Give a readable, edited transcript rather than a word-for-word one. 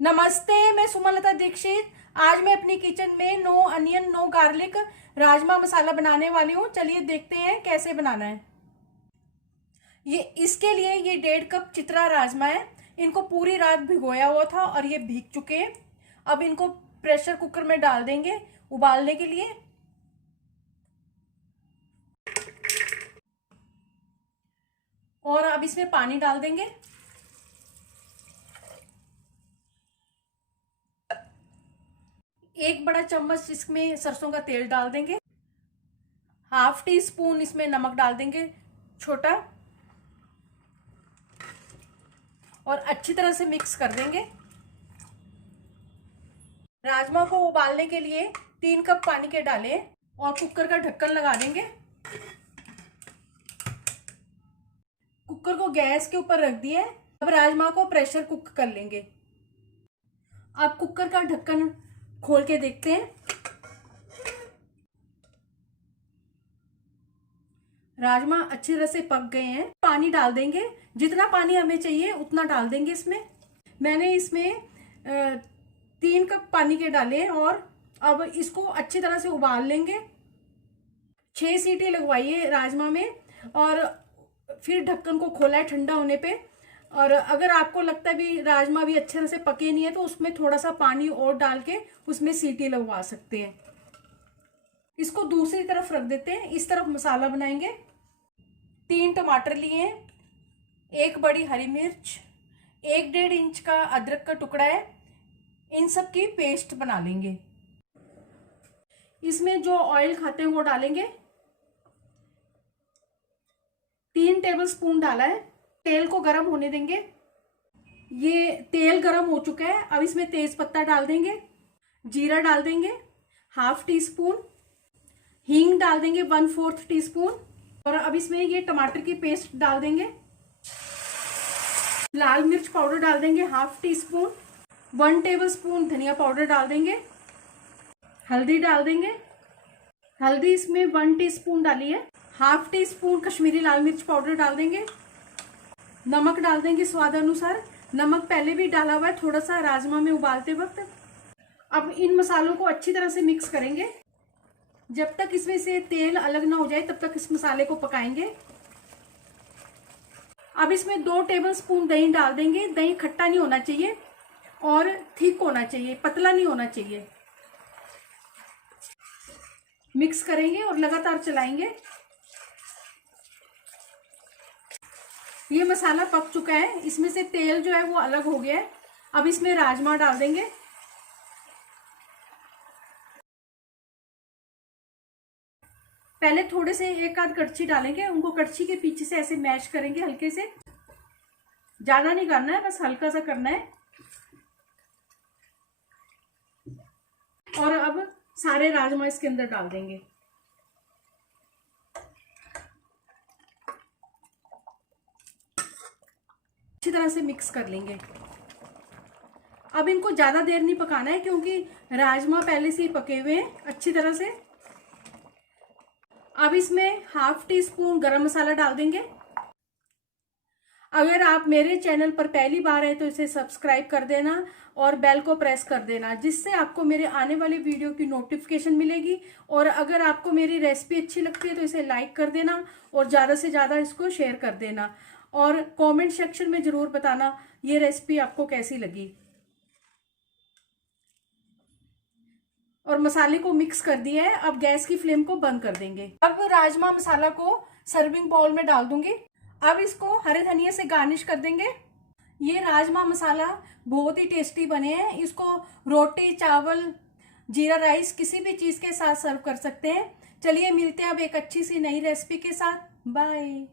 नमस्ते, मैं सुमलता दीक्षित। आज मैं अपनी किचन में no onion no garlic rajma masala बनाने वाली हूँ। चलिए देखते हैं कैसे बनाना है। ये इसके लिए ये 1.5 कप चित्रा राजमा है। इनको पूरी रात भिगोया हुआ था और ये भीग चुके हैं। अब इनको प्रेशर कुकर में डाल देंगे उबालने के लिए। और अब इसमें पानी डाल देंगे। एक बड़ा चम्मच इसमें सरसों का तेल डाल देंगे। ½ टी स्पून इसमें नमक डाल देंगे छोटा, और अच्छी तरह से मिक्स कर देंगे। राजमा को उबालने के लिए 3 कप पानी के डालें और कुकर का ढक्कन लगा देंगे। कुकर को गैस के ऊपर रख दिए। अब राजमा को प्रेशर कुक कर लेंगे। अब कुकर का ढक्कन खोल के देखते हैं। राजमा अच्छी तरह से पक गए हैं। पानी डाल देंगे, जितना पानी हमें चाहिए उतना डाल देंगे इसमें। मैंने इसमें 3 कप पानी के डाले और अब इसको अच्छी तरह से उबाल लेंगे। 6 सीटी लगवाइए राजमा में और फिर ढक्कन को खोला है ठंडा होने पे। और अगर आपको लगता है भी राजमा भी अच्छे तरह से पके नहीं है तो उसमें थोड़ा सा पानी और डाल के उसमें सीटी लगवा सकते हैं। इसको दूसरी तरफ रख देते हैं। इस तरफ मसाला बनाएंगे। 3 टमाटर लिए, 1 बड़ी हरी मिर्च, 1-1.5 इंच का अदरक का टुकड़ा है। इन सब की पेस्ट बना लेंगे। इसमें जो ऑयल खाते हैं वो डालेंगे। 3 टेबलस्पून डाला है। तेल को गरम होने देंगे। ये तेल गरम हो चुका है। अब इसमें तेज पत्ता डाल देंगे, जीरा डाल देंगे ½ टी स्पून, हींग डाल देंगे 1/4 टी स्पून, और अब इसमें ये टमाटर की पेस्ट डाल देंगे। लाल मिर्च पाउडर डाल देंगे ½ टी स्पून, 1 टेबलस्पून धनिया पाउडर डाल देंगे। हल्दी डाल देंगे। हल्दी इसमें 1 टीस्पून डाली है। ½ टी स्पून कश्मीरी लाल मिर्च पाउडर डाल देंगे। नमक डाल देंगे स्वाद अनुसार। नमक पहले भी डाला हुआ है थोड़ा सा राजमा में उबालते वक्त। अब इन मसालों को अच्छी तरह से मिक्स करेंगे। जब तक इसमें से तेल अलग ना हो जाए तब तक इस मसाले को पकाएंगे। अब इसमें 2 टेबलस्पून दही डाल देंगे। दही खट्टा नहीं होना चाहिए और थिक होना चाहिए, पतला नहीं होना चाहिए। मिक्स करेंगे और लगातार चलाएंगे। ये मसाला पक चुका है। इसमें से तेल जो है वो अलग हो गया है। अब इसमें राजमा डाल देंगे। पहले थोड़े से 1 आध कड़छी डालेंगे। उनको कड़छी के पीछे से ऐसे मैश करेंगे हल्के से। ज्यादा नहीं करना है, बस हल्का सा करना है। और अब सारे राजमा इसके अंदर डाल देंगे। अच्छी तरह से मिक्स कर लेंगे। अब इनको ज्यादा देर नहीं पकाना है क्योंकि राजमा पहले से ही पके हुए हैं अच्छी तरह से। अब इसमें ½ टी स्पून गरम मसाला डाल देंगे। अगर आप मेरे चैनल पर पहली बार है तो इसे सब्सक्राइब कर देना और बेल को प्रेस कर देना, जिससे आपको मेरे आने वाले वीडियो की नोटिफिकेशन मिलेगी। और अगर आपको मेरी रेसिपी अच्छी लगती है तो इसे लाइक कर देना और ज़्यादा से ज़्यादा इसको शेयर कर देना। और कमेंट सेक्शन में ज़रूर बताना ये रेसिपी आपको कैसी लगी। और मसाले को मिक्स कर दिया है। अब गैस की फ्लेम को बंद कर देंगे। अब राजमा मसाला को सर्विंग बाउल में डाल दूंगी। अब इसको हरे धनिया से गार्निश कर देंगे। ये राजमा मसाला बहुत ही टेस्टी बने हैं। इसको रोटी, चावल, जीरा राइस किसी भी चीज़ के साथ सर्व कर सकते हैं। चलिए मिलते हैं अब एक अच्छी सी नई रेसिपी के साथ। बाय।